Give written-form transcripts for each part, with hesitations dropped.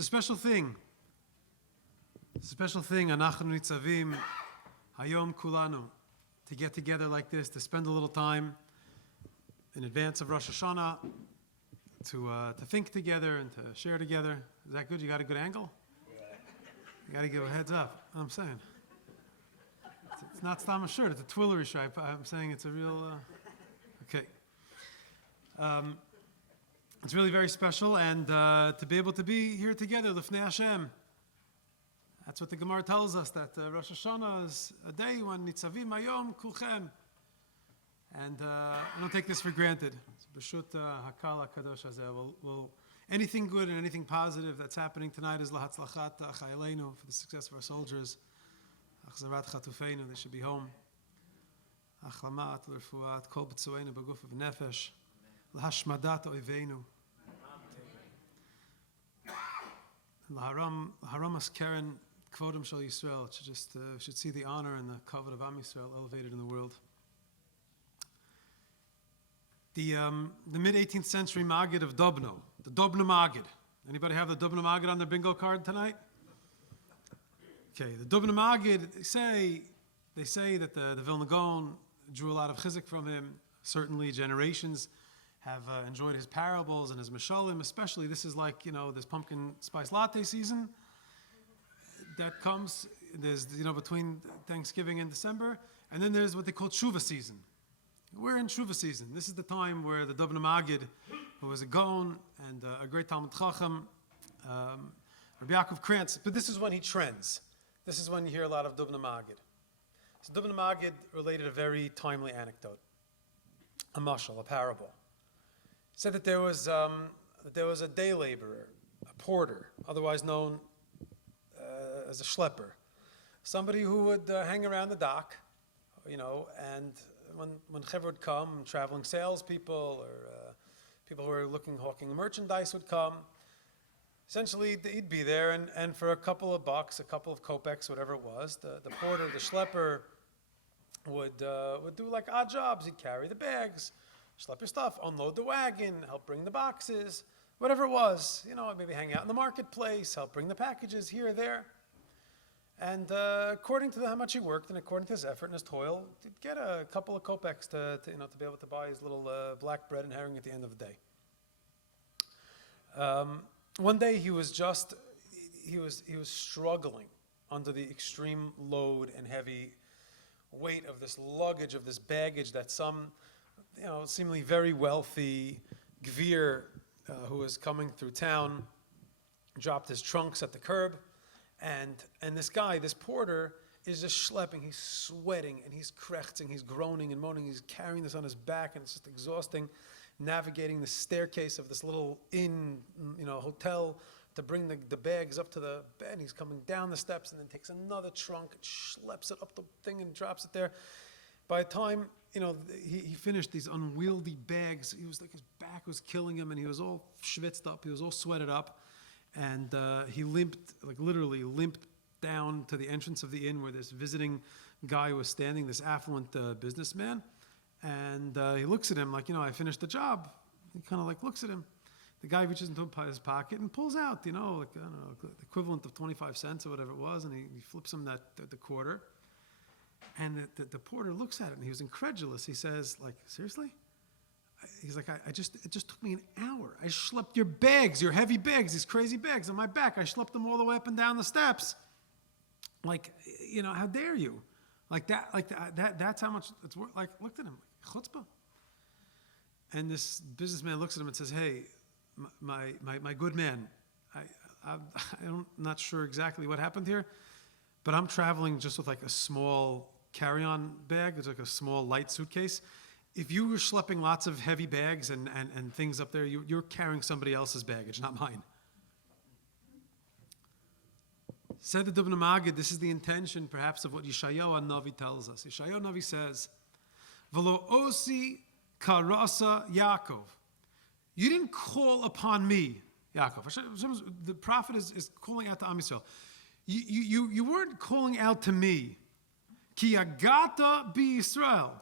It's a special thing. It's a special thing, Anachnu Nitzavim, Hayom Kulanu, to get together like this, to spend a little time in advance of Rosh Hashanah, to think together and to share together. Is that good? You got a good angle? You got to give a heads up. I'm saying. It's not Stam shirt, it's a Twillery shirt. I'm saying it's a real, okay. It's really very special, and to be able to be here together, Lifnei Hashem. That's what the Gemara tells us, that Rosh Hashanah is a day when Nitzavim Hayom Kulchem. And I don't take this for granted. B'shut Hakal HaKadosh Hazeh. Anything good and anything positive that's happening tonight is Lahatzlachat Chayaleinu, for the success of our soldiers. Achzarat Chatufeinu, they should be home. Achlamat L'Refuat, Kol B'tzueinu B'guf V'nefesh. Lahashmadat Oiveinu. And Laharam Askeren Kvodim Shal Yisrael. It should see the honor and the kavod of Am Yisrael elevated in the world. The mid-18th century Maggid of Dubno, the Dubno Maggid. Anybody have the Dubno Maggid on their bingo card tonight? Okay, the Dubno Maggid, they say that the Vilna Gaon drew a lot of chizik from him. Certainly generations have enjoyed his parables and his Mischalim, especially. This is like, this pumpkin spice latte season that comes, there's, between Thanksgiving and December, and then there's what they call Teshuva season. We're in Teshuva season. This is the time where the Dubno Maggid, who was a Gaon and a great Talmud Chacham, Rabbi Yaakov Krantz, but this is when he trends. This is when you hear a lot of Dubno Maggid. So Dubno Maggid related a very timely anecdote, a mashal, a parable. He said that there was a day laborer, a porter, otherwise known as a schlepper, somebody who would hang around the dock, and when Chevra would come, traveling salespeople or people who were hawking merchandise would come. Essentially, he'd be there, and for a couple of bucks, a couple of kopecks, whatever it was, the porter, the schlepper, would do like odd jobs. He'd carry the bags, schlep your stuff, unload the wagon, help bring the boxes, whatever it was. Maybe hang out in the marketplace, help bring the packages here or there. And according to how much he worked and according to his effort and his toil, he'd get a couple of kopecks to be able to buy his little black bread and herring at the end of the day. One day he was struggling under the extreme load and heavy weight of this luggage, of this baggage that some, seemingly very wealthy gvir who was coming through town dropped his trunks at the curb. And this guy, this porter, is just schlepping. He's sweating and he's krechting, he's groaning and moaning. He's carrying this on his back, and it's just exhausting, navigating the staircase of this little inn, hotel to bring the bags up to the bed. He's coming down the steps and then takes another trunk and schleps it up the thing and drops it there. By the time, he finished these unwieldy bags, he was like, his back was killing him and he was all schwitzed up, he was all sweated up. And he literally limped down to the entrance of the inn where this visiting guy was standing, this affluent businessman. And he looks at him like, I finished the job. He kind of looks at him. The guy reaches into his pocket and pulls out, the equivalent of 25 cents or whatever it was, and he flips him the quarter. And the porter looks at it and he was incredulous. He says, seriously? He's like, it just took me an hour. I schlepped your bags, your heavy bags, these crazy bags on my back. I schlepped them all the way up and down the steps. How dare you? That's how much it's worth. Looked at him, chutzpah. And this businessman looks at him and says, hey, my good man, I'm not sure exactly what happened here, but I'm traveling just with a small carry-on bag. It's like a small light suitcase. If you were schlepping lots of heavy bags and things up there, you're carrying somebody else's baggage, not mine. Said the Dubno Maggid, this is the intention perhaps of what Yeshayahu Navi tells us. Yeshayahu Navi says, V'lo osi karasa Yaakov. You didn't call upon me, Yaakov. The prophet is calling out to Am Yisrael. You weren't calling out to me. Ki agata bi Yisrael.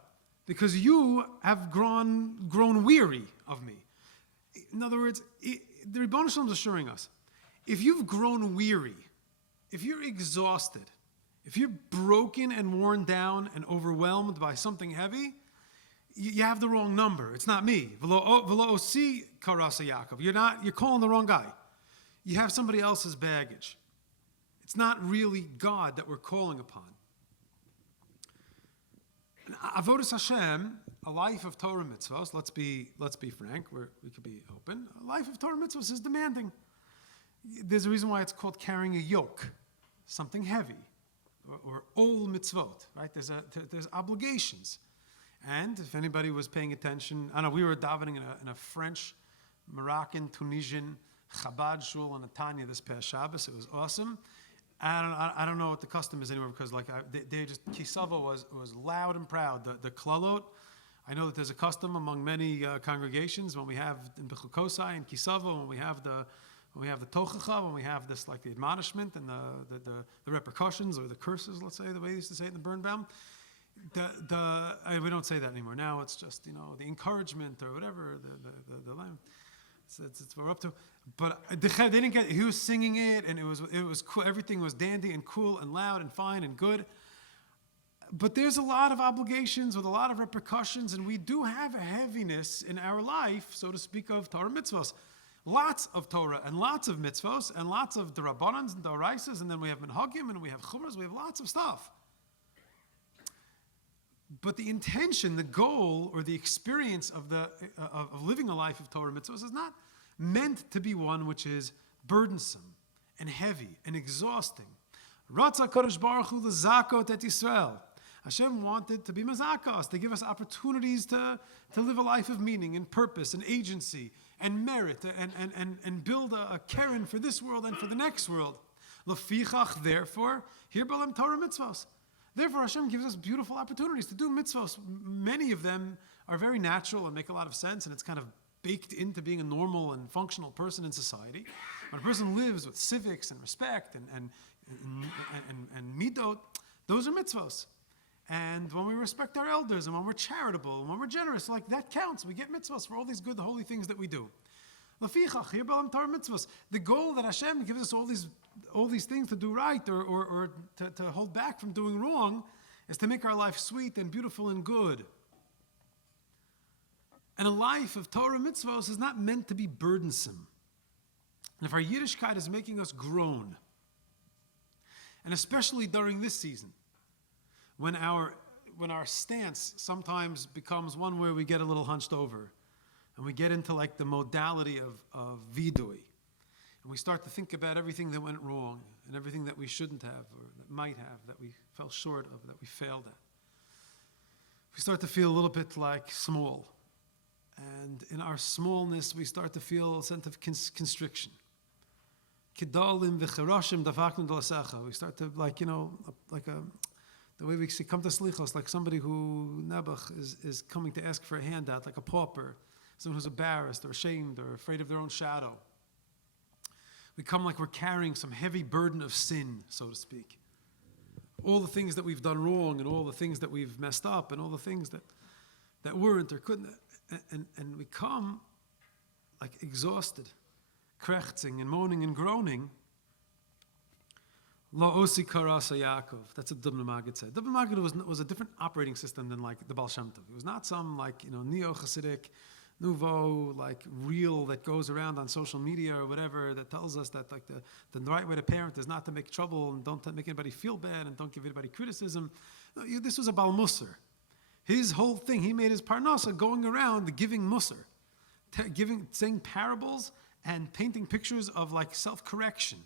Because you have grown weary of me. In other words, the Rebbeinu Shalom is assuring us, if you've grown weary, if you're exhausted, if you're broken and worn down and overwhelmed by something heavy, you have the wrong number. It's not me. V'lo osi karasa Yaakov. You're calling the wrong guy. You have somebody else's baggage. It's not really God that we're calling upon. Avodas Hashem, a life of Torah mitzvahs, let's be frank, we could be open. A life of Torah mitzvahs is demanding. There's a reason why it's called carrying a yoke, something heavy, or ol mitzvot, right? There's obligations. And if anybody was paying attention, I know we were davening in a French, Moroccan, Tunisian Chabad shul in Netanya this past Shabbos. It was awesome. I don't know what the custom is anymore because they just Kisava was loud and proud. The klalot. I know that there's a custom among many congregations when we have in Bechukosai and Kisava, when we have the tochacha, when we have this like the admonishment and the repercussions or the curses, let's say the way they used to say it in the Birnbaum. We don't say that anymore. Now it's just the encouragement or whatever the line. It's what we're up to. But they didn't get it. He was singing it, and it was cool. Everything was dandy and cool and loud and fine and good. But there's a lot of obligations with a lot of repercussions, and we do have a heaviness in our life, so to speak, of Torah mitzvahs. Lots of Torah and lots of mitzvahs and lots of derabbanans and doraisas, and then we have minhagim and we have chumras. We have lots of stuff. But the intention, the goal, or the experience of living a life of Torah mitzvahs is not meant to be one which is burdensome and heavy and exhausting. Ratza Kodesh Baruch Hu l'zakot et Yisrael. Hashem wanted to be mazakos, to give us opportunities to live a life of meaning and purpose and agency and merit and build a keren for this world and for the next world. Lefichach, therefore, here balam Torah mitzvahs. Therefore, Hashem gives us beautiful opportunities to do mitzvahs. Many of them are very natural and make a lot of sense, and it's kind of baked into being a normal and functional person in society. When a person lives with civics and respect and midot, those are mitzvahs. And when we respect our elders, and when we're charitable, and when we're generous, that counts. We get mitzvahs for all these good, holy things that we do. Lefichach, here balam Torah mitzvahs. The goal that Hashem gives us all these things to do right or to hold back from doing wrong is to make our life sweet and beautiful and good. And a life of Torah mitzvahs is not meant to be burdensome. And if our Yiddishkeit is making us groan, and especially during this season, when our stance sometimes becomes one where we get a little hunched over, and we get into the modality of vidui, and we start to think about everything that went wrong, and everything that we shouldn't have, or that might have, that we fell short of, that we failed at. We start to feel a little bit small. And in our smallness, we start to feel a sense of constriction. Kidalim v'cherashim davaknu d'lasecha. We start to the way we come to slichos, like somebody who Nebuch is coming to ask for a handout, like a pauper, someone who's embarrassed or ashamed or afraid of their own shadow. We come like we're carrying some heavy burden of sin, so to speak. All the things that we've done wrong and all the things that we've messed up and all the things that weren't or couldn't. And we come exhausted, krechzing and moaning and groaning. Lo osi karasa Yaakov. That's what Dubna Maggid said. Dubna Maggid was a different operating system than the Baal Shem Tov. It was not some neo-Hasidic, nouveau, reel that goes around on social media or whatever that tells us that the right way to parent is not to make trouble and don't make anybody feel bad and don't give anybody criticism. No, this was a Baal Musar. His whole thing, he made his parnasa going around giving musar, saying parables and painting pictures of self-correction.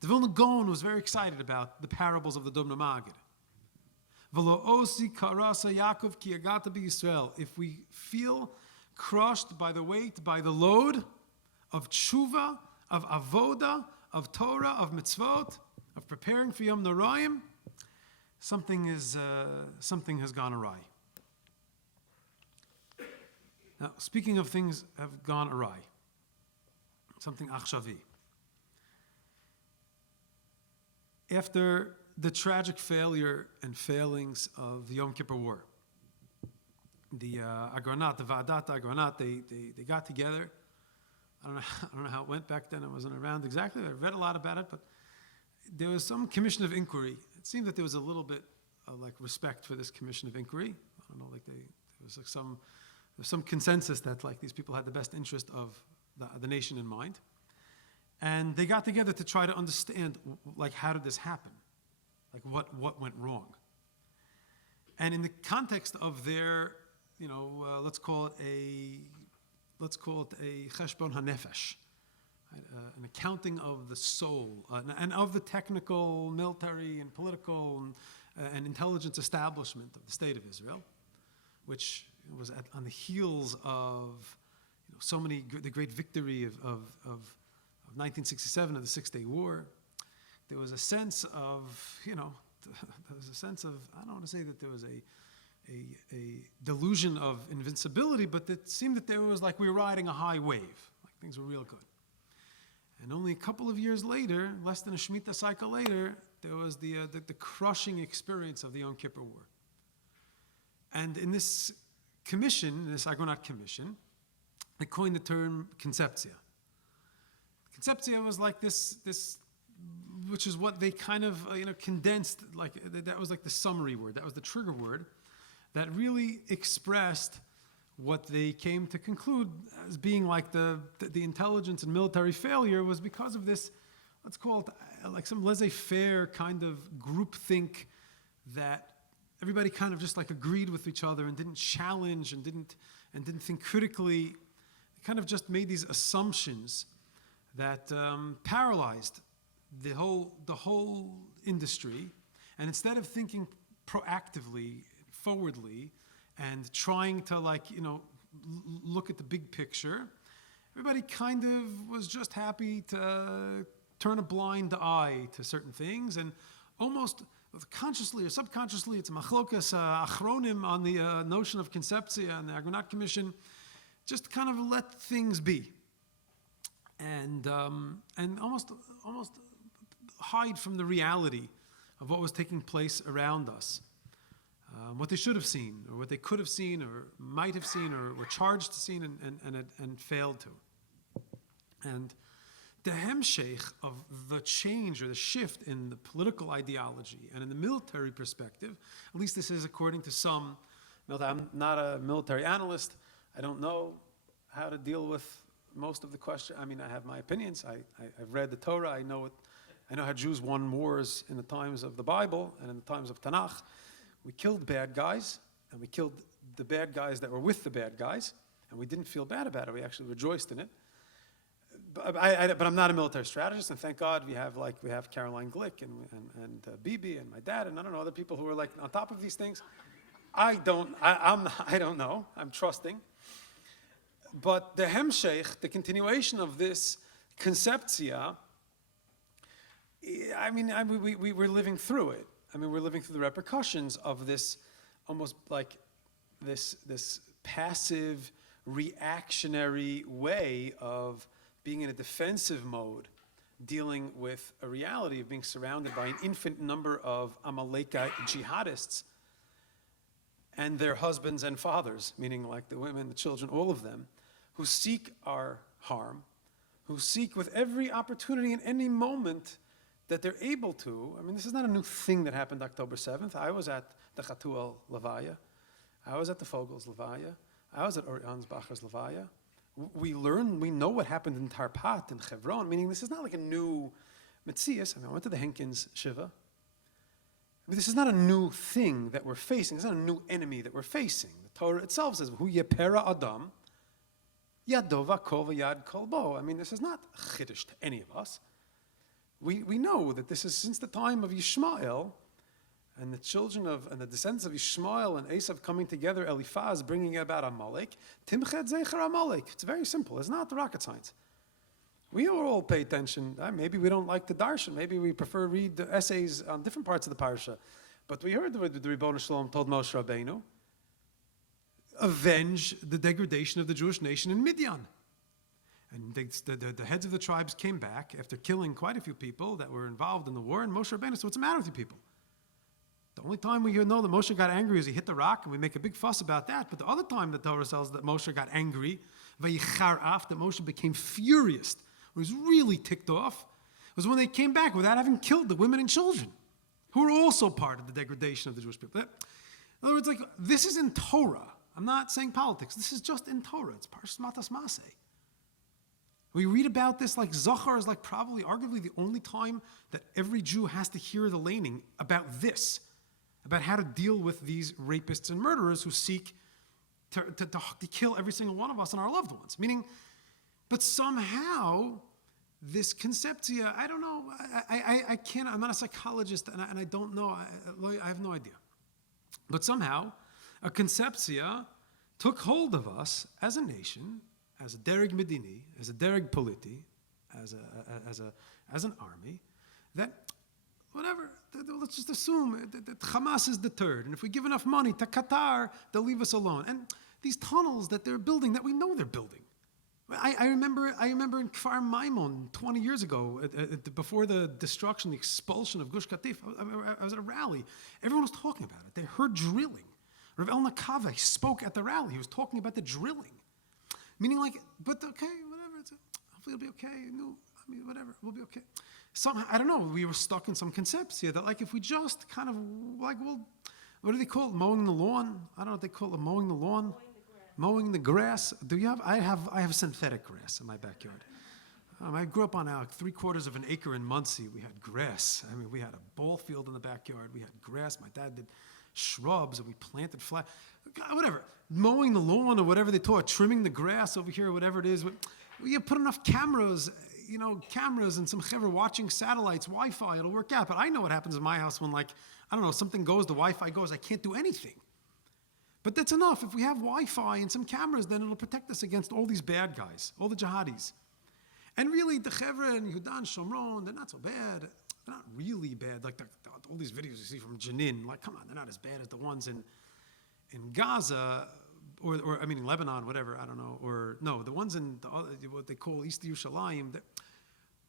The Vilna Gaon was very excited about the parables of the Dubna Maggid. V'lo osi karasa Yaakov ki agata b'Yisrael. If we feel crushed by the weight, by the load of tshuva, of avoda, of Torah, of mitzvot, of preparing for Yom Noraim, something has gone awry. Now, speaking of things have gone awry, something achshavi. After the tragic failure and failings of the Yom Kippur War, the Agronat, the Va'adat Agronat, they got together I don't know how it went back then. I wasn't around exactly. I read a lot about it, but there was some commission of inquiry. It seemed that there was a little bit of like respect for this commission of inquiry. I don't know, like there was like some consensus that like these people had the best interest of the nation in mind. And they got together to try to understand, like, how did this happen? Like, what went wrong? And in the context of their, let's call it a cheshbon hanefesh, right? An accounting of the soul, and of the technical, military, and political, and intelligence establishment of the state of Israel, which was on the heels of the great victory of 1967 of the Six-Day War. There was a sense of, I don't want to say that there was a delusion of invincibility, but it seemed that there was like we were riding a high wave, like things were real good. And only a couple of years later, less than a Shemitah cycle later, there was the crushing experience of the Yom Kippur War. And in this commission, this Agonat Commission, they coined the term Conceptzia. Conceptzia was like this, which is what they kind of condensed, like that was like the summary word, that was the trigger word, that really expressed what they came to conclude as being like the intelligence and military failure was because of this, let's call it like some laissez-faire kind of groupthink that everybody kind of just like agreed with each other and didn't challenge and didn't think critically. They kind of just made these assumptions that paralyzed the whole industry, and instead of thinking proactively, forwardly, and trying to look at the big picture, everybody kind of was just happy to turn a blind eye to certain things, and almost consciously or subconsciously, it's a machlokas achronim on the notion of Conceptzia and the Agonat Commission, just kind of let things be. And almost hide from the reality of what was taking place around us, what they should have seen, or what they could have seen, or might have seen, or were charged to see and failed to. And the hemsheich of the change or the shift in the political ideology and in the military perspective, at least this is according to some. I'm not a military analyst. I don't know how to deal with most of the question. I mean, I have my opinions. I've read the Torah. I know how Jews won wars in the times of the Bible and in the times of Tanakh. We killed bad guys, and we killed the bad guys that were with the bad guys, and we didn't feel bad about it. We actually rejoiced in it. But I'm not a military strategist, and thank God we have Caroline Glick and Bibi and my dad and I don't know other people who are like on top of these things. I don't know. I'm trusting. But the hemsheich, the continuation of this conceptzia, we're living through it. We're living through the repercussions of this, almost like this passive, reactionary way of being in a defensive mode, dealing with a reality of being surrounded by an infinite number of Amalekite jihadists and their husbands and fathers, meaning like the women, the children, all of them, who seek our harm, who seek with every opportunity in any moment that they're able to. This is not a new thing that happened October 7th. I was at the Chatuel Levaya. I was at the Fogels Levaya. I was at Ori Ansbacher's Levaya. We know what happened in Tarpat, in Hebron, meaning this is not like a new Metzias. I went to the Henkins Shiva. This is not a new thing that we're facing. It's not a new enemy that we're facing. The Torah itself says, Hu yepera Adam, Yadova Kova Yad Kolbo. This is not chiddush to any of us. We know that this is since the time of Yishmael, and the children and the descendants of Ishmael and Esav coming together, Eliphaz bringing about Amalek, Timchet Zecher Amalek. It's very simple. It's not rocket science. We all pay attention. Maybe we don't like the darshan. Maybe we prefer read the essays on different parts of the parsha. But we heard what the Ribono Shalom told Moshe Rabbeinu. Avenge the degradation of the Jewish nation in Midian. And the heads of the tribes came back after killing quite a few people that were involved in the war. And Moshe Rabbeinu said, what's the matter with you people? The only time we know that Moshe got angry is he hit the rock, and we make a big fuss about that. But the other time the Torah says that Moshe got angry Vayicharaf, that Moshe became furious, or he was really ticked off, was when they came back without having killed the women and children, who were also part of the degradation of the Jewish people. In other words, like, this is in Torah. I'm not saying politics. This is just in Torah. It's Parshas Matas Maseh. We read about this like Zachar is like probably, arguably, the only time that every Jew has to hear the laning about this, about how to deal with these rapists and murderers who seek to kill every single one of us and our loved ones. Meaning, but somehow, this Conceptzia, I don't know, I can't, I'm not a psychologist, and I don't know, I have no idea. But somehow, a Conceptzia took hold of us as a nation, as a dereg medini, as a dereg politi, as an army, that whatever, let's just assume that Hamas is deterred, and if we give enough money to Qatar, they'll leave us alone. And these tunnels that they're building, that we know they're building. I remember in Kfar Maimon 20 years ago, before the destruction, the expulsion of Gush Katif, I was at a rally. Everyone was talking about it. They heard drilling. Rav El Nakava spoke at the rally. He was talking about the drilling. Meaning like, but okay, whatever, hopefully it'll be okay. No, I mean, whatever, we'll be okay. Somehow, I don't know, we were stuck in some Conceptzia that like if we just kind of, like, well, what do they call it? Mowing the lawn? I don't know what they call it, mowing the lawn? Mowing the grass. Do you have? I have synthetic grass in my backyard. I grew up on 3/4 of an acre in Muncie. We had grass. I mean, we had a ball field in the backyard. We had grass. My dad did shrubs, and we planted whatever. Mowing the lawn or whatever they taught, trimming the grass over here, whatever it is. You put enough cameras, and some chevra watching satellites, Wi-Fi, it'll work out. But I know what happens in my house when, like, I don't know, something goes, the Wi-Fi goes, I can't do anything. But that's enough. If we have Wi-Fi and some cameras, then it'll protect us against all these bad guys, all the jihadis. And really, the Chevra and Yehudan, Shomron, they're not so bad. They're not really bad. Like all these videos you see from Jenin, like, come on, they're not as bad as the ones in Gaza, or I mean, in Lebanon, whatever, I don't know. Or, no, the ones in what they call East Yerushalayim,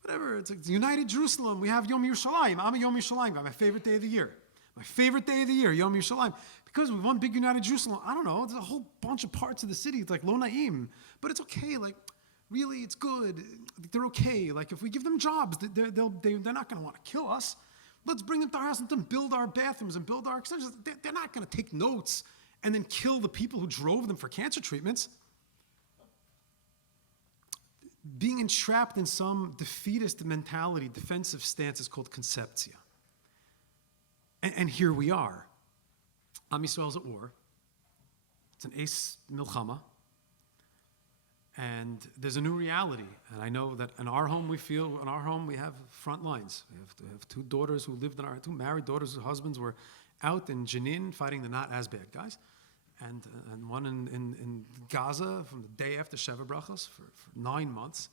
whatever, it's like the United Jerusalem. We have Yom Yerushalayim. I'm a Yom Yerushalayim, my favorite day of the year. My favorite day of the year, Yom Yerushalayim. Because we have one big United Jerusalem, I don't know, there's a whole bunch of parts of the city, it's like Lo Na'im, but it's okay, like, really, it's good, they're okay, like, if we give them jobs, they're not gonna wanna kill us. Let's bring them to our house and let them build our bathrooms and build our extensions. They're not gonna take notes and then kill the people who drove them for cancer treatments. Being entrapped in some defeatist mentality, defensive stance is called Conceptzia. And here we are. OUisrael's at war. It's an AES Milchama. And there's a new reality. And I know that in our home we have front lines. We have two daughters who lived two married daughters whose husbands were out in Jenin fighting the not as bad guys. And one in Gaza from the day after Sheva Brachos for 9 months.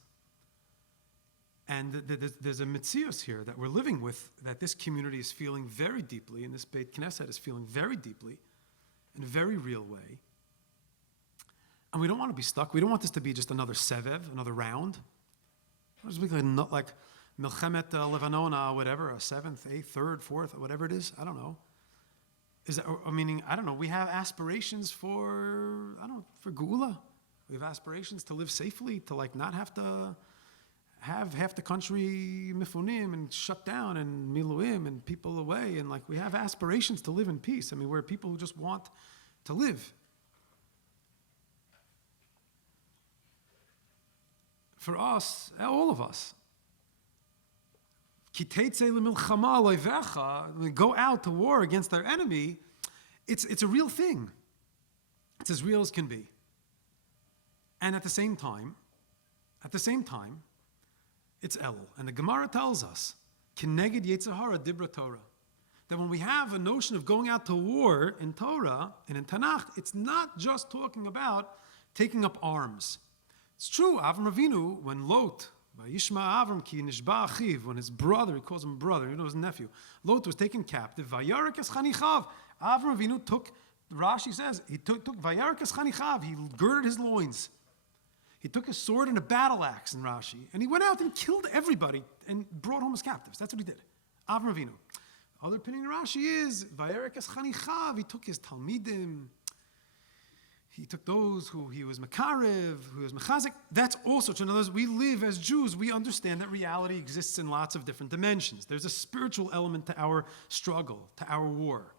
And there's a mitzios here that we're living with, that this community is feeling very deeply, and this Beit Knesset is feeling very deeply, in a very real way. And we don't want to be stuck. We don't want this to be just another sevev, another round. It's like Milchemet Levanona, whatever, a 7th, 8th, 3rd, 4th, whatever it is. I don't know. I don't know. We have aspirations for Geula. We have aspirations to live safely, to like not have to have half the country mifunim and shut down and miluim and people away, and like we have aspirations to live in peace. I mean, we're people who just want to live. For us, all of us, go out to war against our enemy, it's a real thing. It's as real as can be. And at the same time, it's Elul. And the Gemara tells us, Keneged Yetzirah Dibra Torah, that when we have a notion of going out to war in Torah and in Tanakh, it's not just talking about taking up arms. It's true, Avram Avinu, when Lot, Vayishma Avram ki nishba achiv, when his brother, he calls him brother, his nephew, Lot was taken captive, Vayarek es chanichav, Avram Avinu took, Rashi says, he took Vayarek es chanichav, he girded his loins. He took a sword and a battle axe in Rashi, and he went out and killed everybody and brought home his captives. That's what he did. Avram Avinu. Other opinion in Rashi is, Vayarek es chanichav, he took his talmidim, he took those who he was mekarev, who was mechazik. That's also true. In other words, we live as Jews. We understand that reality exists in lots of different dimensions. There's a spiritual element to our struggle, to our war.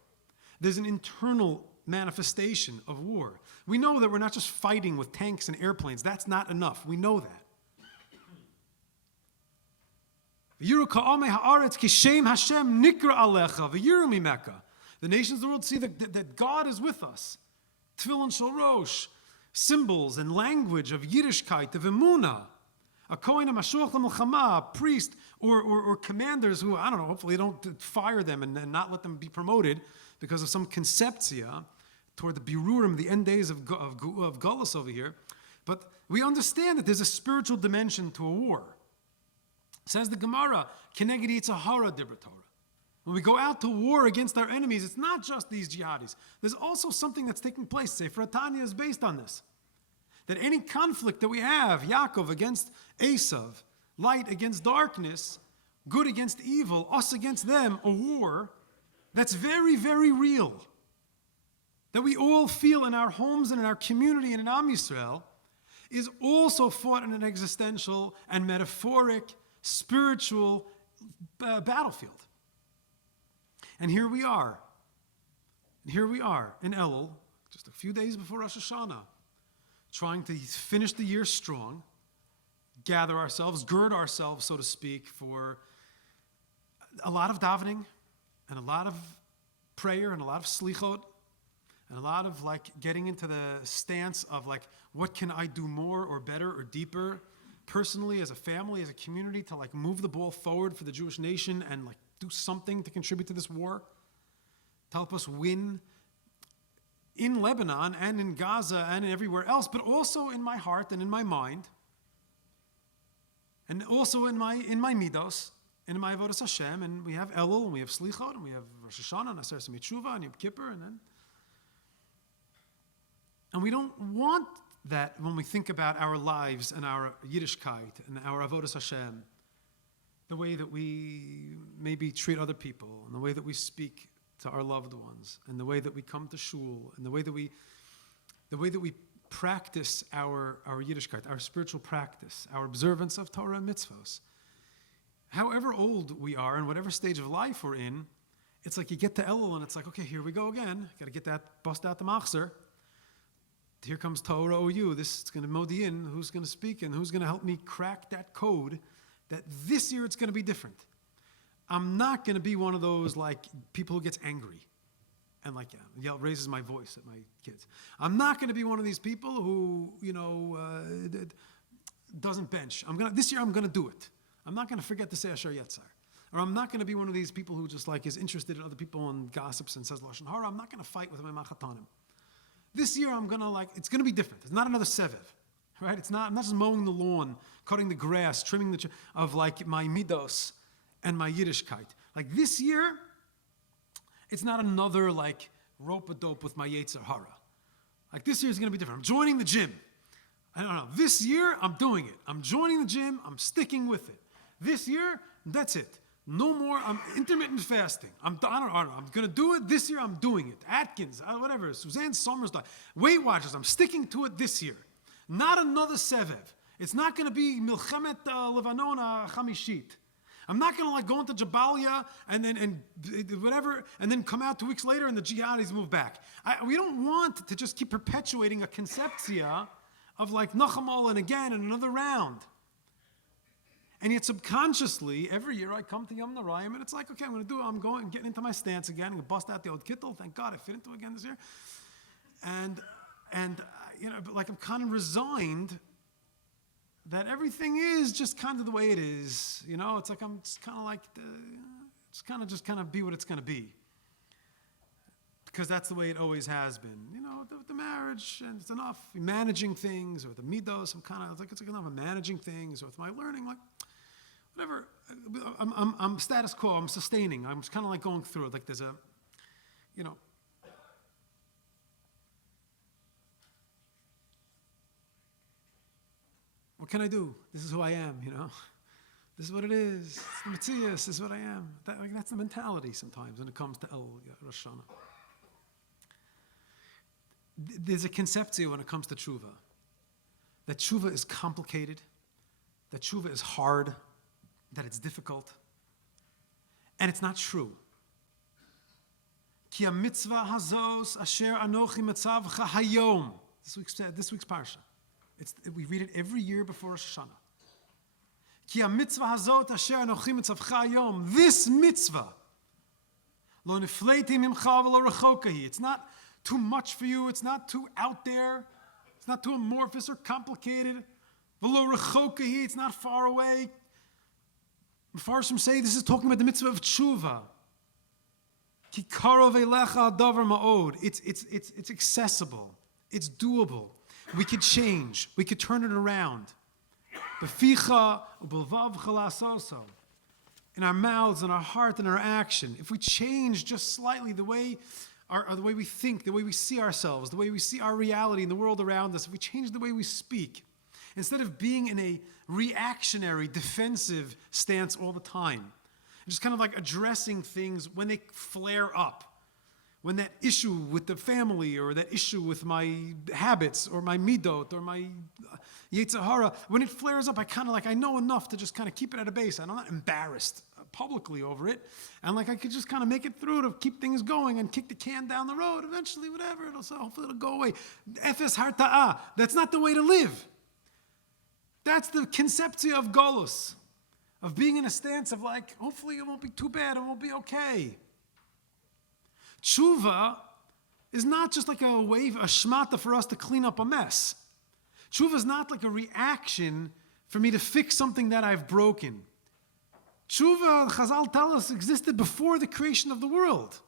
There's an internal manifestation of war. We know that we're not just fighting with tanks and airplanes. That's not enough. We know that. The nations of the world see that God is with us. Tefillin shel rosh, symbols and language of Yiddishkeit, of Emunah. A Kohen, a Mashuach l'Melchama, a priest, or commanders who, I don't know, hopefully don't fire them and not let them be promoted because of some Conceptzia toward the Birurim, the end days of Gullus over here. But we understand that there's a spiritual dimension to a war. Says the Gemara, Keneged Yitzhahara Dibra Torah. When we go out to war against our enemies, it's not just these jihadis. There's also something that's taking place. Sefer Tanya is based on this. That any conflict that we have, Yaakov against Esav, light against darkness, good against evil, us against them, a war, that's very, very real. That we all feel in our homes and in our community and in OUisrael is also fought in an existential and metaphoric, spiritual battlefield. And here we are. And here we are in Elul, just a few days before Rosh Hashanah, trying to finish the year strong, gather ourselves, gird ourselves, so to speak, for a lot of davening and a lot of prayer and a lot of slichot and a lot of getting into the stance of what can I do more or better or deeper personally, as a family, as a community, to move the ball forward for the Jewish nation and do something to contribute to this war, to help us win in Lebanon and in Gaza and everywhere else, but also in my heart and in my mind, and also in my midos, and in my avodas Hashem. And we have Elul, and we have Slichot, and we have Rosh Hashanah, and Aseret Teshuva, and Yom Kippur, and we don't want that when we think about our lives and our Yiddishkeit and our avodas Hashem, the way that we maybe treat other people, and the way that we speak to our loved ones, and the way that we come to shul, and the way that we practice our Yiddishkeit, our spiritual practice, our observance of Torah and mitzvos. However old we are and whatever stage of life we're in, it's you get to Elul and it's okay, here we go again. Got to get that, bust out the machzer. Here comes Torah OU. This is going to modi'in. Who's going to speak and who's going to help me crack that code that this year it's going to be different. I'm not going to be one of those people who gets angry and raises my voice at my kids. I'm not going to be one of these people who doesn't bench. This year I'm going to do it. I'm not going to forget to say Asher Yetzar. Or I'm not going to be one of these people who just is interested in other people and gossips and says Lashon Hara. I'm not going to fight with my machatanim. This year I'm going to it's going to be different. It's not another sevev. Right? I'm not just mowing the lawn, cutting the grass, trimming of my midos and my Yiddishkeit. This year, it's not another rope-a-dope with my Yetzer Hara. This year is going to be different. I'm joining the gym. I don't know. This year, I'm doing it. I'm joining the gym. I'm sticking with it. This year, that's it. No more. I'm intermittent fasting. I don't know. I'm going to do it. This year, I'm doing it. Atkins, whatever. Suzanne Somers. Weight Watchers. I'm sticking to it this year. Not another sevev. It's not going to be Milchemet Levanon Chamishit. I'm not going to go into Jabalia and then come out 2 weeks later and the jihadis move back. We don't want to just keep perpetuating a conceptzia of Nachamal and again and another round. And yet subconsciously, every year I come to Yom Narayim and it's okay, I'm getting into my stance again. I'm going to bust out the old kittel. Thank God I fit into it again this year. And I'm kind of resigned that everything is just kind of the way it is. It's I'm just kind of be what it's going to be. Because that's the way it always has been. The marriage, and it's enough. Managing things, or the midos, it's enough of managing things, or with my learning, whatever. I'm status quo, I'm sustaining. I'm just kind of going through it. There's a, what can I do? This is who I am, This is what it is. It's the Metzias, this is what I am. That's the mentality sometimes when it comes to Rosh Hashanah. there's a conceptzia when it comes to tshuva, that tshuva is complicated, that tshuva is hard, that it's difficult, and it's not true. Ki mitzvah hazos asher anochi metzavcha hayom. This week's parsha. We read it every year before Rosh Hashanah. Ki mitzvah hazot asher anochi metzavcha hayom. This mitzvah. Lo nifleiti mimcha v'lo rechokahi. It's not too much for you. It's not too out there. It's not too amorphous or complicated. V'lo rechokahi. It's not far away. Mefarshim say this is talking about the mitzvah of tshuva. Ki karov elecha davar ma'od. It's accessible. It's doable. We could change. We could turn it around. Beficha ubelvavcha la'asoso. In our mouths, in our heart, in our action. If we change just slightly the way we think, the way we see ourselves, the way we see our reality in the world around us, if we change the way we speak, instead of being in a reactionary, defensive stance all the time, just kind of like addressing things when they flare up, when that issue with the family or that issue with my habits or my midot or my yetzer hara, when it flares up, I know enough to just kind of keep it at a base. I'm not embarrassed publicly over it. And I could just kind of make it through to keep things going and kick the can down the road. Eventually, whatever, hopefully it'll go away. Efes harta'a. That's not the way to live. That's the conceptzia of golus, of being in a stance of hopefully it won't be too bad, it won't be okay. Tshuva is not just like a shmata for us to clean up a mess. Tshuva is not like a reaction for me to fix something that I've broken. Tshuva, Chazal tell us, existed before the creation of the world.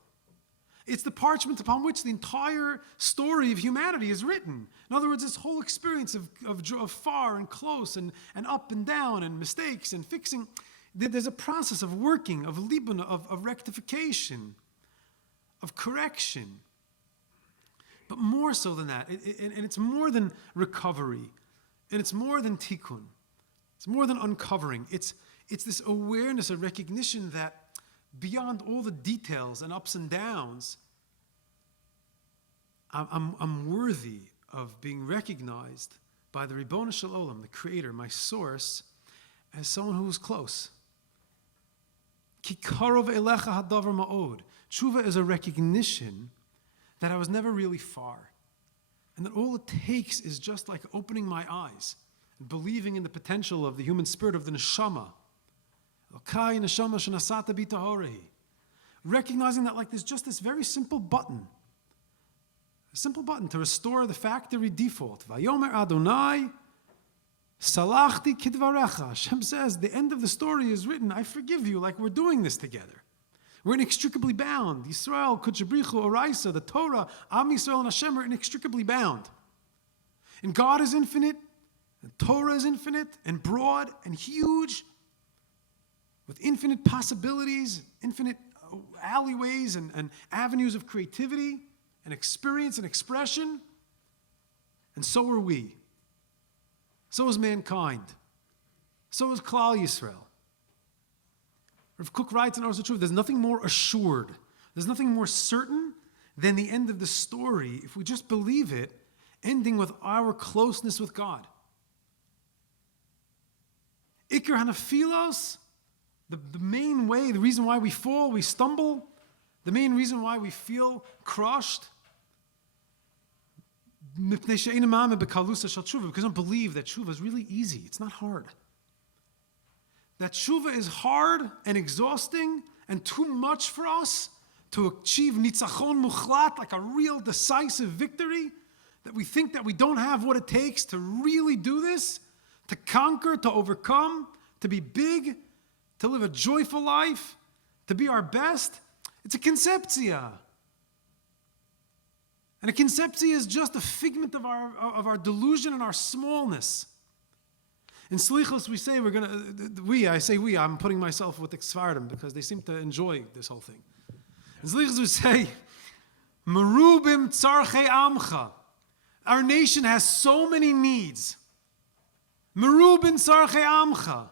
It's the parchment upon which the entire story of humanity is written. In other words, this whole experience of far and close and up and down and mistakes and fixing, there's a process of working, of libun, of rectification, of correction. But more so than that, and it's more than recovery, and it's more than tikkun, it's more than uncovering. It's this awareness, a recognition that beyond all the details and ups and downs, I'm worthy of being recognized by the Ribono Shel Olam, the Creator, my source, as someone who is close. Ki karov elecha hadavar ma'od. Tshuva is a recognition that I was never really far, and that all it takes is just like opening my eyes and believing in the potential of the human spirit, of the neshama. Recognizing that there's just this very simple button. A simple button to restore the factory default. Vayomer Adonai, salachti kidvarecha. Hashem says, the end of the story is written, I forgive you, we're doing this together. We're inextricably bound. Yisrael, Kuchabrichu, Oraisa, the Torah, Am Yisrael and Hashem are inextricably bound. And God is infinite, and Torah is infinite, and broad, and huge, with infinite possibilities, infinite alleyways and avenues of creativity and experience and expression. And so are we. So is mankind. So is Klal Yisrael. Rav Kook writes in AES Commission, there's nothing more assured, there's nothing more certain than the end of the story, if we just believe it, ending with our closeness with God. Iker Hanafilos, the main way, the reason why we fall, we stumble, the main reason why we feel crushed, because we don't believe that tshuva is really easy. It's not hard. That tshuva is hard and exhausting and too much for us to achieve nitzachon muchlat, like a real decisive victory, that we think that we don't have what it takes to really do this, to conquer, to overcome, to be big, to live a joyful life, to be our best. It's a conceptzia. And a conceptzia is just a figment of our delusion and our smallness. In Slichos, we say I'm putting myself with the Sfardim because they seem to enjoy this whole thing. In Slichos, we say, Merubim tzarchei amcha. Our nation has so many needs. Merubim tzarchei amcha.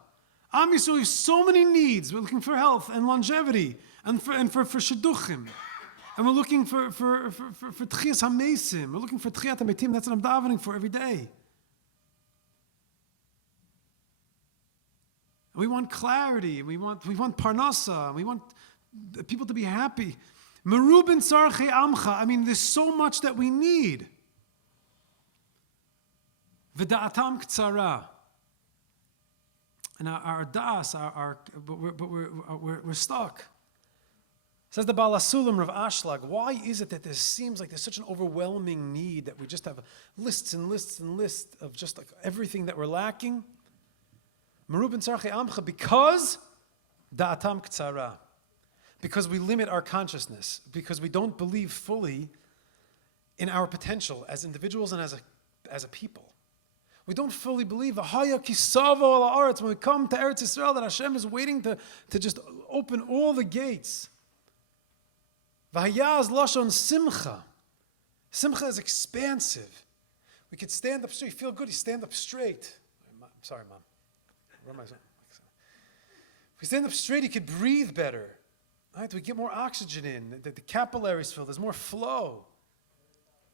Am Yisrael has so many needs. We're looking for health and longevity and for shidduchim And we're looking for Tchias HaMesim. We're looking for Tchiat HaMetim. That's what I'm davening for every day. We want clarity. We want parnasa. We want people to be happy. Merubin sarchei amcha. I mean, there's so much that we need. V'da'atam k'tzara. And our das, we're stuck. Says the Baal HaSulam, Rav Ashlag, why is it that there seems like there's such an overwhelming need that we just have lists and lists and lists of just like everything that we're lacking? Merubin sarchei amcha, because da'atam k'tzara. Because we limit our consciousness, because we don't believe fully in our potential as individuals and as a people. We don't fully believe when we come to Eretz Yisrael that Hashem is waiting to just open all the gates. V'hayaz lashon simcha. Simcha is expansive. We could stand up straight. You feel good, you stand up straight. Sorry, Mom. Where am I? If we stand up straight, you could breathe better. Right? We get more oxygen in. The capillaries fill. There's more flow.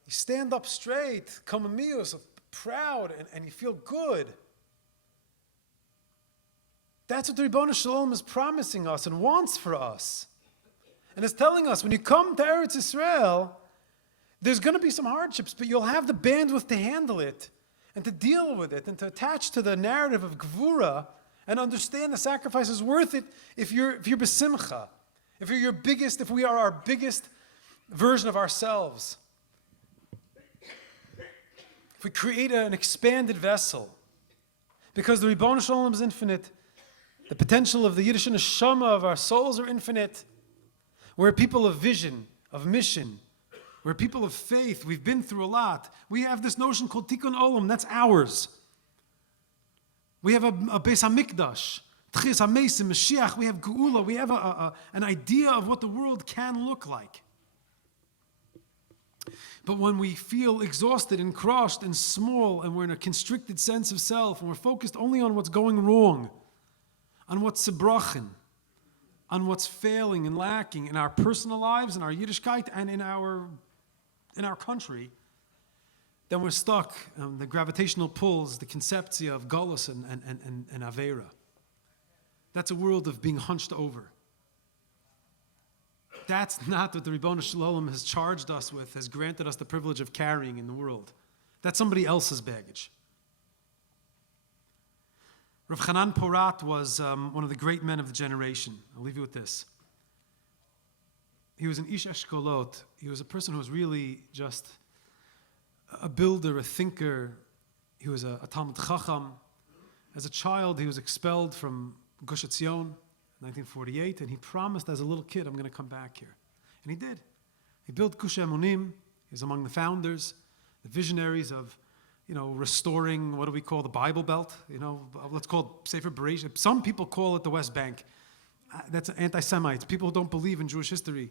You stand up straight, kamamiyos, proud, and you feel good. That's what the Ribono Shel Olam is promising us and wants for us. And is telling us, when you come to Eretz Yisrael, there's going to be some hardships, but you'll have the bandwidth to handle it and to deal with it and to attach to the narrative of Gvura and understand the sacrifice is worth it if you're besimcha, if we are our biggest version of ourselves. If we create an expanded vessel, because the Ribono Shel Olam is infinite, the potential of the Yiddish neshama of our souls are infinite. We're people of vision, of mission. We're people of faith. We've been through a lot. We have this notion called Tikkun Olam. That's ours. We have a Beis HaMikdash, Tchias HaMesim, Mashiach. We have Geula. We have an idea of what the world can look like. But when we feel exhausted and crushed and small, and we're in a constricted sense of self, and we're focused only on what's going wrong, on what's zebrachen, on what's failing and lacking in our personal lives, in our Yiddishkeit, and in our country, then we're stuck. The gravitational pulls, the Conceptzia of Golus and Avera. That's a world of being hunched over. That's not what the Ribono Shel Olam has charged us with, has granted us the privilege of carrying in the world. That's somebody else's baggage. Rav Hanan Porat was one of the great men of the generation. I'll leave you with this. He was an Ish Eshkolot. He was a person who was really just a builder, a thinker. He was a Talmud Chacham. As a child, he was expelled from Gush Etzion in 1948, and he promised as a little kid, I'm going to come back here. And he did. He built Gush Emunim. He was among the founders, the visionaries of restoring, what do we call the Bible Belt? Let's call it Sefer Bereshit. Some people call it the West Bank. That's anti-Semites. People who don't believe in Jewish history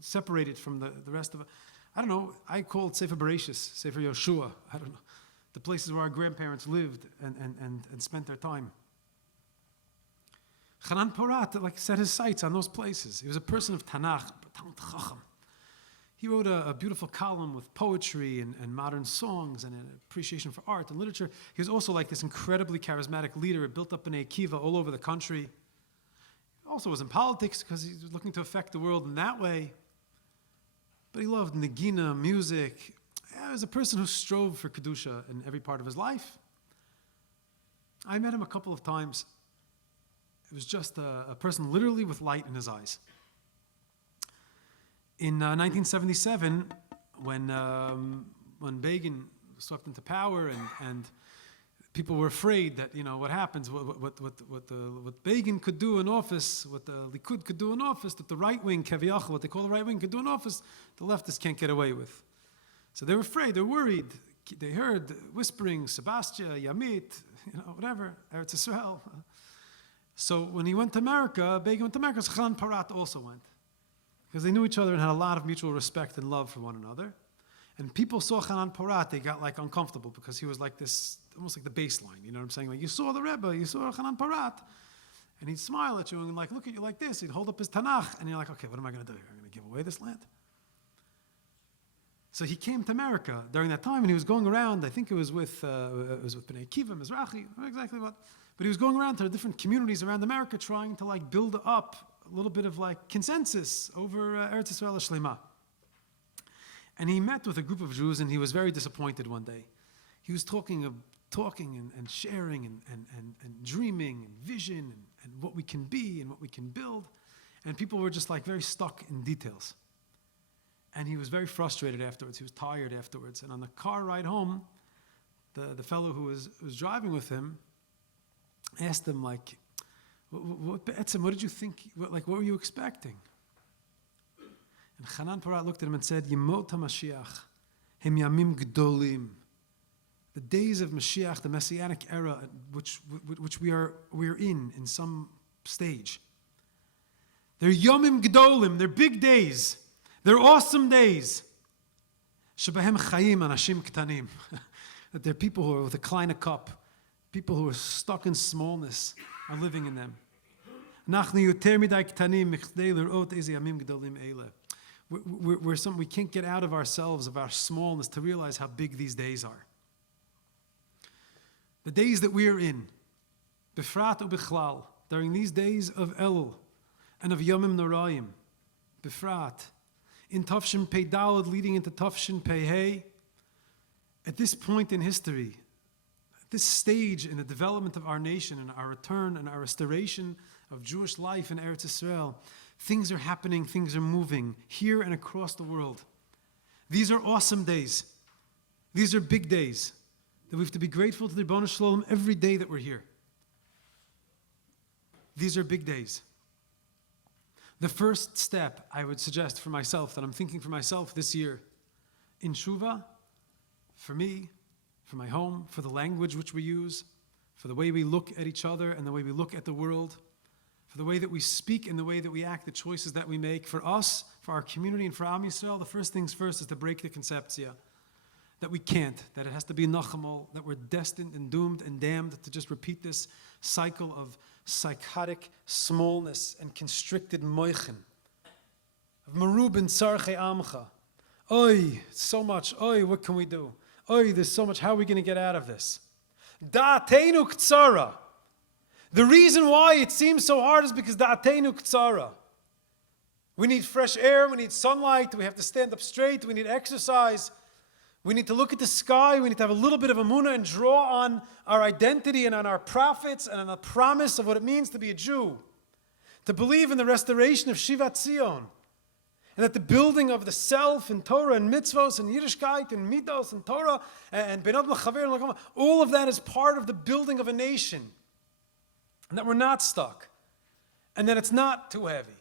separate it from the rest of it. I don't know. I call it Sefer Bereshit, Sefer Yoshua. I don't know. The places where our grandparents lived and spent their time. Hanan Porat set his sights on those places. He was a person of Tanakh, Talmud Chacham. He wrote a beautiful column with poetry and modern songs and an appreciation for art and literature. He was also like this incredibly charismatic leader, built up in Akiva all over the country. He also was in politics because he was looking to affect the world in that way. But he loved Nagina, music. He was a person who strove for Kedusha in every part of his life. I met him a couple of times. It was just a person literally with light in his eyes. In 1977, when Begin swept into power and people were afraid that what happens, what Begin could do in office, what the Likud could do in office, that the right wing, Keviyach, what they call the right wing, could do in office, the leftists can't get away with. So they were afraid, they were worried. They heard whispering, Sebastian, Yamit, whatever, Eretz Yisrael. So when he went to America, Begin went to America, so Hanan Porat also went. Because they knew each other and had a lot of mutual respect and love for one another. And people saw Hanan Porat, they got uncomfortable because he was like this, almost like the baseline, you know what I'm saying? Like, you saw the Rebbe, you saw Hanan Porat. And he'd smile at you and look at you like this. He'd hold up his Tanakh and you're like, okay, what am I going to do here? I'm going to give away this land. So he came to America during that time, and he was going around. I think it was with Bnei Akiva, Mizrahi, not exactly what, but he was going around to different communities around America, trying to like build up a little bit of like consensus over Eretz Yisrael Shlema. And he met with a group of Jews, and he was very disappointed one day. He was talking and sharing and dreaming and vision and what we can be and what we can build, and people were just like very stuck in details. And he was very frustrated afterwards. He was tired afterwards. And on the car ride home, the fellow who was driving with him asked him, like, what did you think? What were you expecting? And Hanan Parat looked at him and said, Yemot HaMashiach, Hem Yamim Gdolim. The days of Mashiach, the Messianic era, which we are in some stage. They're Yomim Gdolim, they're big days. They're awesome days. Shebahem Chayim Anashim Ktanim. That there are people who are with a kleine cup, people who are stuck in smallness, are living in them. We can't get out of ourselves, of our smallness, to realize how big these days are. The days that we are in, Befrat u'Bichlal, during these days of Elul and of Yomim Noraim, Befrat, in Tafshin Pei Daled leading into Tafshin Pei Hey, at this point in history, at this stage in the development of our nation and our return and our restoration of Jewish life in Eretz Yisrael, things are happening, things are moving here and across the world. These are awesome days. These are big days that we have to be grateful to the Ribono Shel Olam every day that we're here. These are big days. The first step I would suggest for myself, that I'm thinking for myself this year, in Teshuva, for me, for my home, for the language which we use, for the way we look at each other and the way we look at the world, for the way that we speak and the way that we act, the choices that we make, for us, for our community, and for OUisrael, the first things first is to break the Conceptzia that we can't, that it has to be Nachamol, that we're destined and doomed and damned to just repeat this cycle of psychotic smallness and constricted moichin, of marubin sarche amcha. Oy, so much. Oy, what can we do? Oy, there's so much. How are we going to get out of this? Da'atenu ktsara. The reason why it seems so hard is because da'atenu ktsara. We need fresh air. We need sunlight. We have to stand up straight. We need exercise. We need to look at the sky. We need to have a little bit of emunah and draw on our identity and on our prophets and on the promise of what it means to be a Jew. To believe in the restoration of Shivat Zion. And that the building of the self and Torah and mitzvos and Yiddishkeit and midos and Torah and Benot L'Chaver and L'Chaver, all of that is part of the building of a nation. And that we're not stuck. And that it's not too heavy.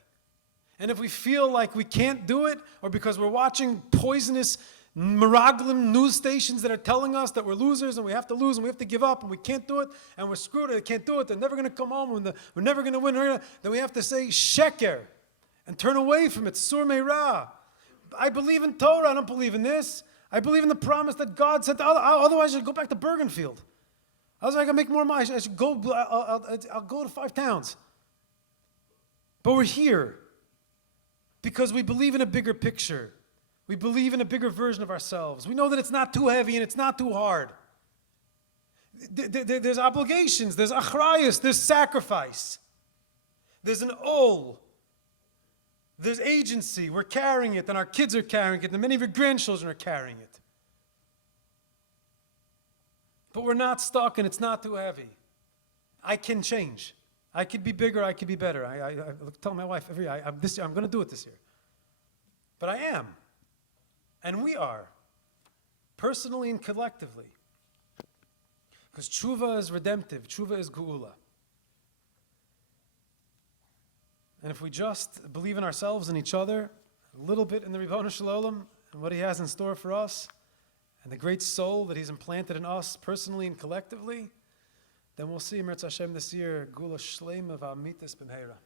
And if we feel like we can't do it, or because we're watching poisonous Meraglim news stations that are telling us that we're losers and we have to lose and we have to give up and we can't do it and we're screwed and we can't do it, they're never going to come home and we're never going to win, then we have to say sheker and turn away from it. Sur meira. I believe in Torah, I don't believe in this. I believe in the promise that God said, otherwise I should go back to Bergenfield. Otherwise I can make more money. I should go, I'll go to 5 towns. But we're here because we believe in a bigger picture. We believe in a bigger version of ourselves. We know that it's not too heavy and it's not too hard. There's obligations, there's achrayus, there's sacrifice. There's an ol. There's agency. We're carrying it and our kids are carrying it and many of your grandchildren are carrying it. But we're not stuck and it's not too heavy. I can change. I could be bigger, I could be better. I tell my wife every year, I'm going to do it this year. But I am. And we are, personally and collectively. Because Teshuva is redemptive, Teshuva is geula. And if we just believe in ourselves and each other, a little bit in the Ribono Shel Olam, and what He has in store for us, and the great soul that He's implanted in us personally and collectively, then we'll see Mirz Hashem this year, geula shleima v'amitas b'mheira.